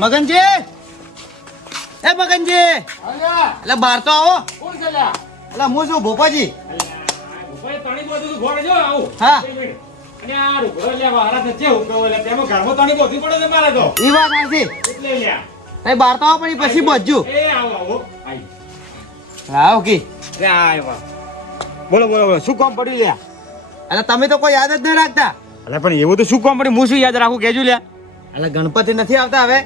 મગનજી એ મગનજી એટલે બહાર તો આવો. એટલે હું છું ભોપાજી. હા ઈ વાત નથી. તમે બહાર તો આવો પણ પછી બચજો. હા ઓકે. બોલો બોલો બોલો શું કામ પડ્યું લ્યા? એટલે તમે તો કોઈ યાદ જ નહીં રાખતા. એટલે પણ એવું તો શું કામ પડ્યું? હું શું યાદ રાખું કેજો લ્યા? એટલે ગણપતિ નથી આવતા હવે.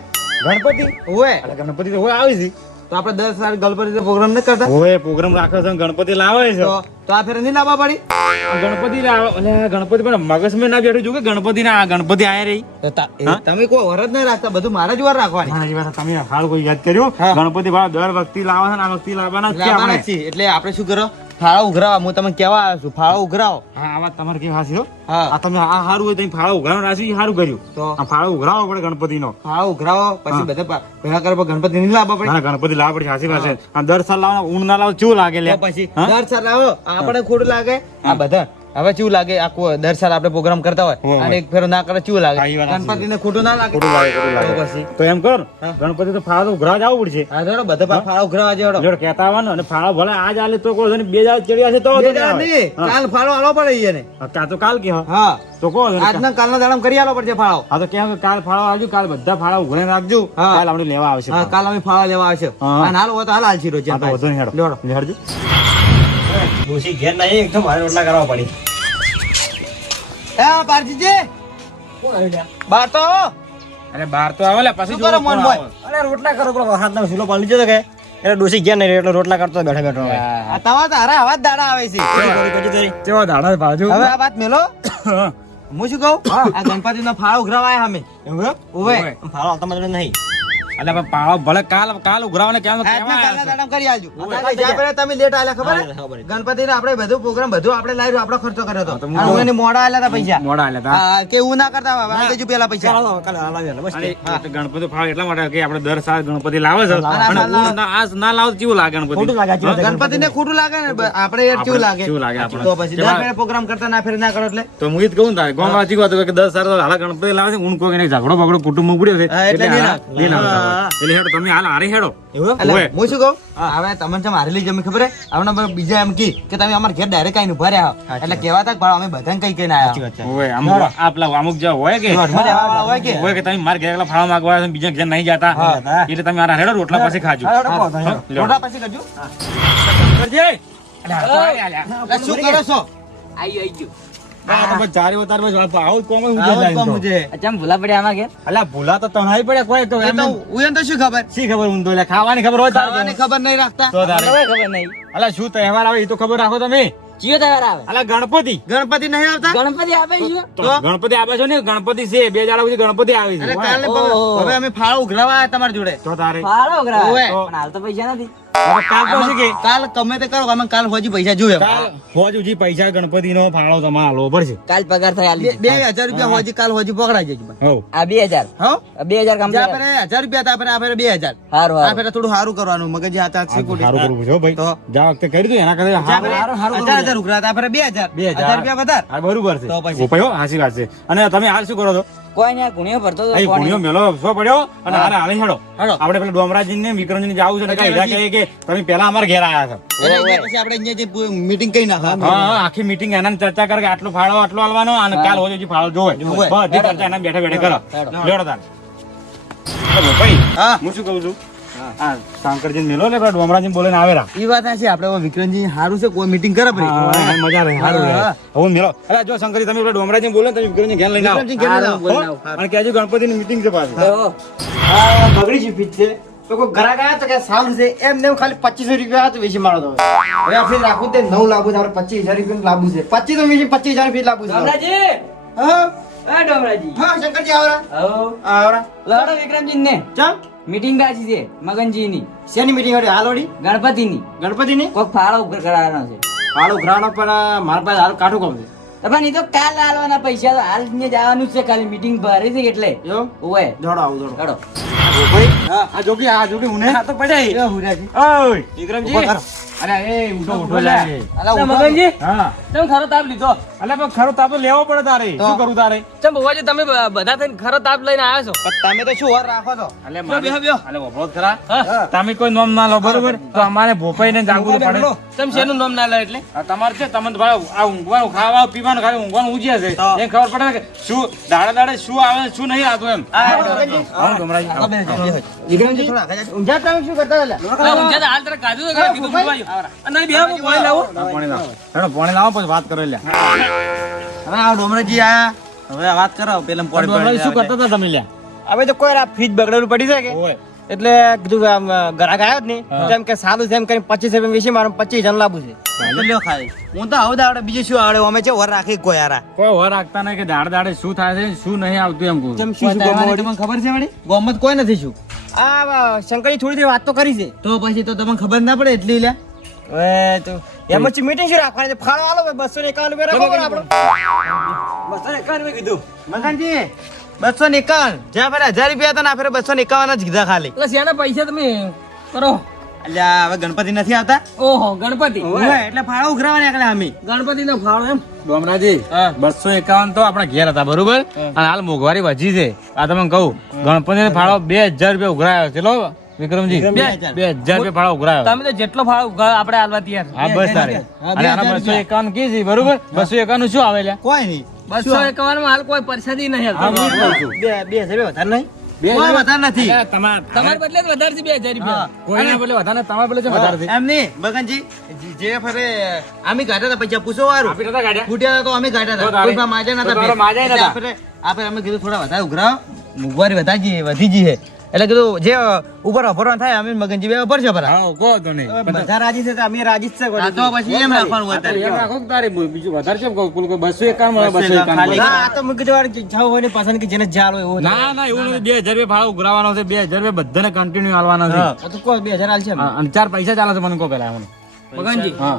ગણપતિ ઓએ એટલે ગણપતિ તો હોય આવે છે. તો આપણે 10 સાલ ગણપતિ પ્રોગ્રામ નથી કરતા. હોય પ્રોગ્રામ રાખે છે ગણપતિ લાવે છે. તો આ ફેર નહીં લાવવા પડી. ગણપતિ લાવે એટલે ગણપતિ પણ મગજમાં ના બેઠું છું કે ગણપતિ ના ગણપતિ આયા રહી. તમે કોઈ વરદ નહીં રાખતા, બધું મારા જ વાર રાખવાની. મારી વાત તમે હાલ કોઈ યાદ કર્યું? ગણપતિ બાળા દર વખતે લાવે છે ને આ વખતે લાવવાના જ છે આપણે. એટલે આપણે શું કરો, ફાળો ઉઘરાવા. હું તમને કેવા આવ્યો છું, ફાળો ઉઘરાવો. હા આ વાત તમારે કેવી હાસી હો. હા આ તમે આ સારું હોય તમે ફાળો ઉઘરાવો રાખ્યું, સારું કર્યું. તો આ ફાળો ઉઘરાવો પડે ગણપતિનો. ફાળો ઉઘરાવો પછી બધા ભેગા કરવા ગણપતિ નહીં લાવવા પડે. ના ગણપતિ લાવવા પડે સાચી વાત છે. આ દર સાલ લાવવાના ઊન ના લાવો કેવું લાગે લે? પછી દર સાલ લાવો આપણે ખોટું લાગે. આ બધા હવે કેવું લાગે, આખું દર સાલ આપણે પ્રોગ્રામ કરતા હોય અને એક ફેરો ના કરે કેવું લાગે? ગણપતિ ને ખોટું ના લાગે. પછી તો એમ કર ગણપતિ તો ફાળો ઉઘરાવા જવું પડશે. હા જોડો બધા ફાળો ઉઘરાવા જેવડો જોડે કહેતા આવવાનું અને ફાળો ભલે આજ આલે તો કહો ને 2000 ચડ્યા છે તો કાલ ફાળો આલો પડે એને. કા તો કાલ કે હા તો કહો આજના કાલના દાડામાં કરી આલો પડશે ફાળો. હા તો કેમ કાલ ફાળો આવજો, કાલ બધા ફાળો ઉઘરાઈ રાખજો. કાલ આપણે લેવા આવશે. હા કાલ અમે ફાળો લેવા આવશે. અને હાલ હોય તો હાલ હાલશી રોજ. હા તો વધુ નહીં હેડો લેડજો. ડોશી ઘેર નહીં એકદમ મારે રોટલા કરવા પડી. એ પારજીજી બહાર તો આવો. અરે બાર તો આવે લે પછી શું કરો મોન ભાઈ? અરે રોટલા કરો પેલો વરસાદનો સુલો પાડી લીધો કે એટલે ડોશી ઘેર નહીં એટલે રોટલા કરતો બેઠા બેઠો હવે. આ તમારા તારા આવા જ દાડા આવે છે. કેવો દાડા બાજુ હવે આ વાત મેલો. હું શું કહું, આ ગણપતિ નો ફાળો ઉઘરાવાય અમે. ઓવે ફાળો આવતા મને નહીં. એટલે પણ પાળો ભલે કાલ ઉઘરાવો ને કેમ આજના કાલના દાડામાં કરી આલજો. જ્યાં પહેલા તમે લેટ આલ્યા ખબર હે? ગણપતિને આપણે બધું પ્રોગ્રામ બધું આપણે લાવ્યું, આપણો ખર્ચો કર્યો હતો. અને હું એને મોડા આલ્યા હતા પૈસા. મોડા આલ્યા તા. હા કે હું ના કરતા હવે આ દેજો પેલા પૈસા. ચાલો કાલે લાવી બસ. અને ગણપતિ ફાળો એટલા માટે કે આપણે દર સાલ ગણપતિ લાવે છે અને આ ના લાવ કેવું લાગે ગણપતિ? ખોટું લાગે. ગણપતિને ખોટું લાગે ને, આપણે યાર કેવું લાગે? કેવું લાગે આપણે? તો પછી દર ફેરે પ્રોગ્રામ કરતા ના ફેરે ના કરો એટલે તો હું ઈ જ કહું તારે ગોમ વાંચી ગયો કે 10 સાલ હાલા ગણપતિ લાવે છે ઊન કોઈ ને ઝઘડો બગડો કુટુંબ પડ્યો છે એટલે નહીં એટલે હેડો તમે હાલ હારે હેડો. એટલે હું શું કહું, હવે તમને જેમ હારેલી જમી ખબર હે, આપણે બીજા એમ કી કે તમે અમારા ઘેર ડાયરેક્ટ આઈને ઉભા રહ્યા એટલે કેવા તા પણ અમે બધાને કઈ કઈને આયા. ઓય અમુક જે હોય કે હોય કે તમે માર ઘેર એકલા ફાળો માંગવા આવ્યા છો, બીજા ઘેર નહીં જાતા એટલે તમે હારા હેડો રોટલા પછી ખાજો. રોટલા પછી કરજો. કરજે. શું કરો છો? ભૂલા તો તણાઈ પડે કોઈ તો એમ ઉયન તો શું ખબર? શી ખબર ઊંધો લે ખાવાની ખબર હોય ખાવાની ખબર નહીં રાખતા. તો તારે ખબર નહીં. અલા શું તહેવાર આવે એ તો ખબર રાખો તમે. કયો તહેવાર આવે? અલા ગણપતિ ગણપતિ નહીં આવતા? ગણપતિ આવે છે. તો ગણપતિ આવે છે ને, ગણપતિ છે 2 દાડા પછી ગણપતિ આવે અરે છે. કાલે હવે અમે ફાળો ઉઘરાવા આયા તમારી જોડે. તો તારે ફાળો ઉઘરાવે. ઓવે. પણ હાલ તો પૈસા નથી. હવે કાલ તો છે કે કાલ ગમે તે કરો, અમે કાલ હોજી પૈસા જોઈએ. કાલ હોજુજી પૈસા ગણપતિ નો ફાળો તમારે આલવો પડશે. કાલ પગાર થાય આલી. 2000 રૂપિયા હોજી કાલ હોજી પકડાઈ જજો. હો આ 2000. હો 2000 કામ જ્યાં પેરે 1000 રૂપિયા હતા, આપણે આ ફેરે 2000. હારું આ હારું. ફેરે થોડું સારું કરવાનું, મગજ હાથ હાથ શીખવું. સારું કરવું છે હો ભાઈ. તો જા વખતે કરી દઉં એના કરતા જ્યાં પેરે 1000 ઉઘરાતા, આ ફેરે 2000. 1000 રૂપિયા વધાર. હા બરોબર છે. તો પછી. ઉપાયો હાસી વાત છે. અને તમે હાલ શું કરો છો? કોઈ ને ગુણ્યો ભરતો તો અહીં કોણ? ગુણિયો મેલો સો પડ્યો અને હારે હાલે હેડો. હેડો. આપણે પેલા ડોમરાજી ને વિક્રમજી ને જાવું છે એટલે કઈ કહે કે તમે પેલા અમારા ઘેર આયા છો. એટલે પછી આપણે અહીંયા જે મીટિંગ કરી નાખા. હા આખી મીટિંગ એના ચર્ચા કરે કે આટલો ફાળો આટલો આલવાનો અને કાલ હોજે ફાળો જોવે બધી ચર્ચા એના બેઠા બેઠા કરો. લેડો તાર ભાઈ. હા હું શું કહું છું, હા શંકરજી મેલો ને પેલા ડોમરાજી બોલે આવેલા ઈ વાત છે. આપણે હવે વિક્રમજી સારું છે, કોઈ મીટિંગ કરે ભાઈ. મજા રહે સારું રહે. હા. હવે મેલો અલા જો શંકરજી તમે પેલા ડોમરાજી બોલે તમે વિક્રમજી ઘેર લઈને આવો. વિક્રમજી ઘેર લઈને આવો. હો? અને કહેજો ગણપતિની મીટિંગ છે પાછી. તો બગડી છે પીઠ છે તો કોઈ ઘરા ગયા તો કે સારું છે એમ ને ખાલી 2500 રૂપિયા તો વેચી મારો તો હવે આપણે રાખું તે 9 લાભ છે, 25000 રૂપિયા લાભ છે. 25 તો વેચી 25000 રૂપિયા લાભ છે. ડોમરાજી. હા એ ડોમરાજી. હા શંકરજી આવરા આવો. આવરા લડો વિક્રમજી ને ચમ મીટિંગ રાખી છે મગનજી ની, શેની મીટિંગ હતી હાલોડી ગણપતિ ની. ગણપતિની કોક ફાળો ઉઘર કરાવવાનો છે. હાલો ઉઘરાણો પણ મારા પાસે હાલ કાઠું કામ છે. પણ એ તો કાલ આલવાના પૈસા તો હાલ ને જવાનું જ છે, ખાલી મીટિંગ ભરી છે એટલે. જો ઓય જોડો આવું જોડો લડો. ભાઈ આ જોગી હું ને આ તો પડ્યા એ હુરાજી. ઓય વિક્રમજી અરે એ ઉઠો ઉઠો લે અલા મગનજી હા તમે ખરો તાપ લીધો અલે પણ ખરો તાપ તો લેવો પડે તારે શું કરું તારે ચમ બુવાજી તમે બધા થઈને ખરો તાપ લઈને આવ્યા છો પણ તમે તો શું ઓર રાખો છો અલે બેહો, બેહો. અલે વભળો જ ખરા તમે કોઈ નોમ ના લો બરોબર તો અમારે ભોપાઈ ને જાગવું તો પડે તમે શેનું નામ ના લે એટલે આ તમારે છે તમે તો ભાઈ આ ઊંઘવાનું ખાવા પીવાનું ખાલી ઊંઘવાનું ઉજ્યા છે એ ખબર પડે કે શું દાડે દાડે શું આવે શું નહીં આવતું એમ હા ગમરાજી વિક્રમજી થોડા આગળ જાઓ. ઊંઝા તમે શું કરતા હતા આ ઊંઝા તો હાલ તરત કાઢ્યું તો ખરા કીધું બુવાજી. અને નહીં બેહો હું પાણી લાવું પાણી લાવો હેડો પાણી લાવો પછી વાત કરો લ્યા હવે આ ડોમરેજી આયા હવે આ વાત કરો પેલા ગમરાજી શું કરતા હતા તમે લ્યા હવે તો કોઈ આ ફ્રીજ બગડેલું પડી છે કે ઓય એટલે કીધું આમ ગ્રાહક આવ્યો જ નહીં તેમ કે સારું છે એમ કરીને 25 રૂપિયા વેચી મારે 25 જણ લાવવું છે લ્યો ખાલી હું તો આવું આવડે બીજું શું આવડે અમે છે ઓર રાખી કોઈ યારા કોઈ વર રાખતા નહીં કે દાડે દાડે શું થાય છે શું નહીં આવતું એમ કહું તેમ શું શું ગમો તમને ખબર છે વળી ગોમત કોઈ નથી શું આ શંકરી થોડી વાત તો કરી છે તો પછી તો તમને ખબર ના પડે એટલી લ્યા હવે તો એમ જ મીટિંગ શું રાખવાની છે ફાળો આલો 251 રૂપિયા રાખો બરાબર આપણે 251 રૂપિયા કીધું મગનજી 251 જ્યાં ફરે 1000 રૂપિયા હતા ને આ ફરે 251 જ કીધા ખાલી એટલે શેના પૈસા તમે કરો અલ્યા હવે ગણપતિ નથી આવતા ઓહો ગણપતિ ઓય એટલે ફાળો ઉઘરાવા નીકળ્યા અમે ગણપતિ નો ફાળો એમ ડોમરાજી 251 તો આપણા ઘેર હતા બરોબર અને હાલ મોંઘવારી વધી છે આ તમને કહું ગણપતિ ફાળો 2000 રૂપિયા ઉઘરાયો છે લો વિક્રમજી 2000 રૂપિયા ફાળો ઉઘરાયો તમે તો જેટલો ફાળો આપણે હાલવા તૈયાર હા બસ તારે અને આના 251 કી છે બરોબર 251 શું આવે લ્યા કોઈ નહીં 251 માં હાલ કોઈ પરસાદી નહીં હાલતી. 2000 વધારે નહીં કોઈ વધારે નથી તમારે બદલે જ વધારે છે 2000 રૂપિયા કોઈના બદલે વધારે તમારા બદલે છે વધારે છે એમ નહીં મગનજી જે ફરે અમે ગાઢ્યા હતા પૈસા પૂછો વારું આપી નતા ગાડ્યા ફૂટ્યા હતા તો અમે ગાઢ્યા તો હતા તારે- કોઈ માં માજ્યા તો નતા તારે માજ્યા એટલે નતા. આપણે અમે કીધું થોડા વધારે ઉઘરાવો મોંઘવારી વધી ગઈ છે એટલે કીધું જે ઉપર અભરવાનું થાય અમે મગનજી બે અભર છે ભરા હા કહો તો નહીં બધા રાજી છે તો અમે રાજી જ છે આ તો પછી એમ રાખવાનું હોય તારે તારે એમ રાખો કે તારે બીજું વધારે છે કહું કુલ 251 મળે 251 ખાલી. મળે. આ તો મુકે જવાર જાવ હોય ને પસંદ કે જેને જાળ હોય એવો ના ના એવું નથી 2000 રૂપિયા ભાડો ઉઘરાવાનો છે 2000 રૂપિયા બધાને કન્ટિન્યુ આલવાના છે આ તો કોઈ 2000 હાલ છે હા, અને 4 પૈસા ચાલે છે મને કહો પેલા મને મગનજી હા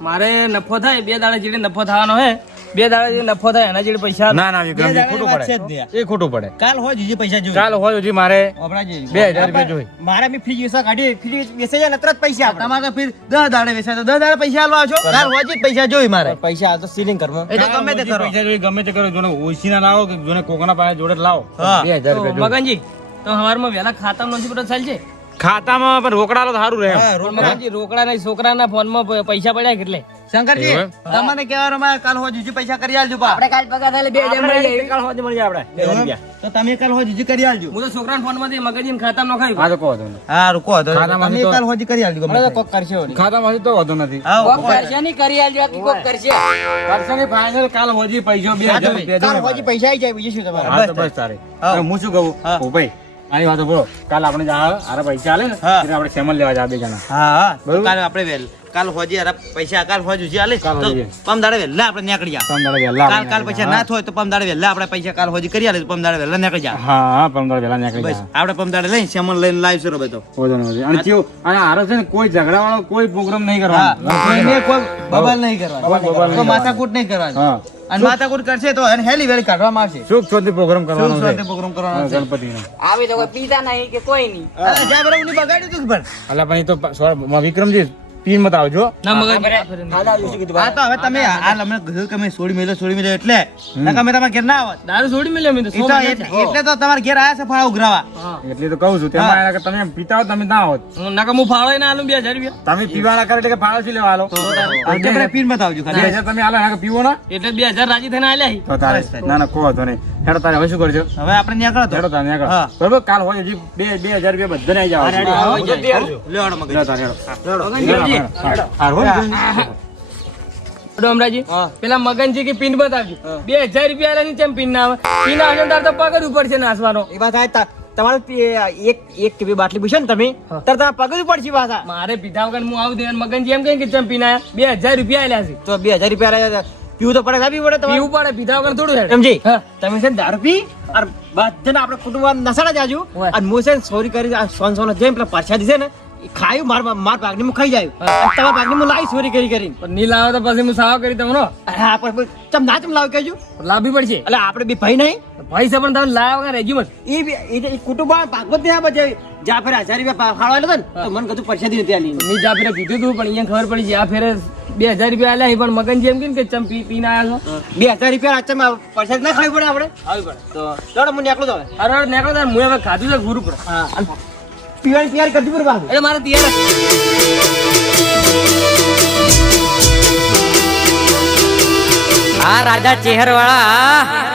મારે નફો થાય 2 દાડા જેટલે નફો થવાનો હે 2 દાડા જેટલે નફો થાય એના જેટલે પૈસા ના ના વિક્રમજી ખોટું વાત છે જ પડે નહીં. એ ખોટું પડે કાલ હોય જીજે પૈસા જોઈએ ચાલ હોય હજી મારે વપરાય જઈએ. 2000 રૂપિયા જોઈ મારે બી ફ્રીજ વિસા કાઢી ફ્રીજ વેસે જાય ને તરત પૈસા આપણે તમારે તો ફીર 10 દાડે વેચાય તો 10 દાડે પૈસા આલવા છો કાલ હોજી જ પૈસા જોઈ મારે પૈસા હાલ તો સીલિંગ કરવા એ તો ગમે તે કરો પૈસા જોઈ ગમે તે કરો જોને ઓછી ના લાવો કે જોને કોકના પાસે જોડે જ લાવો હા. 2000 રૂપિયા જોઈ. મગનજી તો હવારમાં વહેલા ખાતામાં નથી પડે ચાલશે ખાતામાં પણ રોકડા લો તો સારું રહે એમ. હા, પણ મગનજી રોકડા છોકરાના ફોનમાં પૈસા પડ્યા કેટલે શંકરજી એવું તમને કહેવાનું મારે કાલ હોજી પૈસા કરી આલજો પા આપણે કાલ પગાર થાય 2000 મળી જાય કાલ હોય મળી જાય આપણે એવું એમ? તો તમે કાલ હોજી કરી આલજો હું તો છોકરાના ફોનમાંથી મગનજીને ખાતામાં હા નખાયું તો કહો તો હા રૂકો તો ખાતામાંથી તમે તો- કાલ હોજી કરી આલજો ગમે હમણાં તો તે. કોક કરશે વળી. ખાતામાંથી તો વધુ નથી હા, કોક ઉભો. કરશે નહીં કરી આલજો કે કોક કરશે વર્ષની ફાઇનલ કાલ હોજી પૈસા 2000 રૂપિયા કાલ જોઈ હોય પૈસા આવી જાય બીજું શું તમારે હા તો બસ તારે હા. હવે હું શું કહું હા. ઓ ભાઈ આની વાતો બોલો કાલ આપણે આરા પૈસા આલે ને હા. એટલે આપણે સેમલ લેવા જા બે જણા હા હા તો બરોબર. કાલ આપણે વેલ કાલ હોજી હારા પૈસા કાલ હોજી આલે કાલ તો હોજી. પમ દાડે વેલા આપણે નીકળી જા પંદર વહેલા કાલ કાલ પૈસા ના થાય તો પમ દાડે વેલા આપણે પૈસા કાલ હોજી કરી આલે તો પમ દાડે વેલા નીકળી જા હા હા પંદર વહેલા નીકળી બસ જાય આપણે પમ દાડે લઈને સેમન લઈને લાવીશું રો બધો વધુ નથી અને કેવું અને આરો છે ને કોઈ ઝઘડા વાળો કોઈ પ્રોગ્રામ નહીં હા કરવાનો કોઈને કોઈ બબલ નહીં કરવાનો કોઈ બબલ નહીં કોઈ માથાકૂટ નહીં કરવાની હા અને માથાકૂટ કરશે તો એને હેલી વેલી કાઢવામાં આવશે સુખ શાંતિ પ્રોગ્રામ કરવાનો શું છે સાથે પ્રોગ્રામ કરવાનો છે ગણપતિનો આવી તો કોઈ પીતા નહીં કે કોઈ નહીં અરે જા બરાબર ઉની બગાડ્યું તું પણ અલા પણ એ તો વિક્રમજી પીન મત આવજો ના મગનજી આ તો હવે તમે આ લમને કીધું કે મેં છોડી મેલ્યો એટલે નકા મેં તમારા ઘેર ના આવત દારૂ છોડી મેલ્યો મેં તો ઈ તો એટલે તો તમારા ઘેર આયા છે ફાળા ઉઘરાવા એટલે તો કહું છું તેમાં આયા કે તમે પીતા હો તમે ના હોત નકા હું ફાળો ના આલું 2000 રૂપિયા તમે પીવાના કરે એટલે કે ફાળો થી લેવા આલો આજે આપણે પીન મત આવજો ખાલી 2000 તમે આલો હા કે પીવો ના એટલે 2000 રાજી થઈને આલ્યા તો તારે ના ના કહો તો નહીં હેડો તારે હવે શું કરજો હવે આપણે નીકળો તો હેડો તારે નીકળો. હા. બરોબર કાલ હોય હજી 2000 રૂપિયા બધાને આવી જાવ લેવાડો મગજ હેડો તારે હેડો મગનજી હાર હોય ડોમરાજી પેલા મગનજી કે પિન બતાવજો 2000 રૂપિયા આલ્યા ચેમ પિન ના આવે પિન આવે તાર તો પગ જ ઉપર છે નાસવાનો એ વાત આ તમારે એક કે બે બાટલી પૂછો ને તમે તરત આ પગ જ પડશે પાછા મારે પીધા વગર હું આવું દે મગનજી એમ કહે કે ચેમ પિન આયા 2000 રૂપિયા આલ્યા છે તો 2000 રૂપિયા રહ્યા પીવું તો પડે ના પીવું પડે તમારે પીવું પડે પીધા વગર થોડું હેડ સમજી હા. તમે છે ને દારૂ પી અને બધાને આપણે કુટુંબ નસાડા જાજુ હોય. અને હું છે ને સોરી કરી આ સોન સોન જેમ પેલા પરસાદી છે ને ખાયું માર ભાગની હું ખાઈ જાય તમારા ભાગની હું લાવી ચોરી કરીને પણ નહીં લાવો તો પછી હું સાવા કરી તમને હા પણ ચમ ના ચમ લાવ કહેજો લાવવી પડશે એટલે આપણે બી ભાઈ નહીં પૈસા પણ તમે લાવ્યા વગર રહેજો મત એ કુટુંબ ભાગવત ને બચે જ્યાં ફેર 1000 રૂપિયા ફાળવા ને તો મને કતું પરસાદી નથી આલી મેં જા ફેરે કીધું તું પણ અહીંયા ખબર પડી છે આ ફેરે 2000 રૂપિયા આલ્યા પણ મગનજી એમ કે ચમ પીને આવ્યા છો 2000 રૂપિયા આચમ પરસાદી ના ખાવી પડે આપણે આવી પડે તો ચાલો હું નીકળું તો હવે અરે નીકળો તાર હું હવે ખાધું છે ગુરુ પર હા પીવાની તૈયાર કરજો પર બાજુ એટલે મારે તૈયાર આ રાજા ચેહર વાળા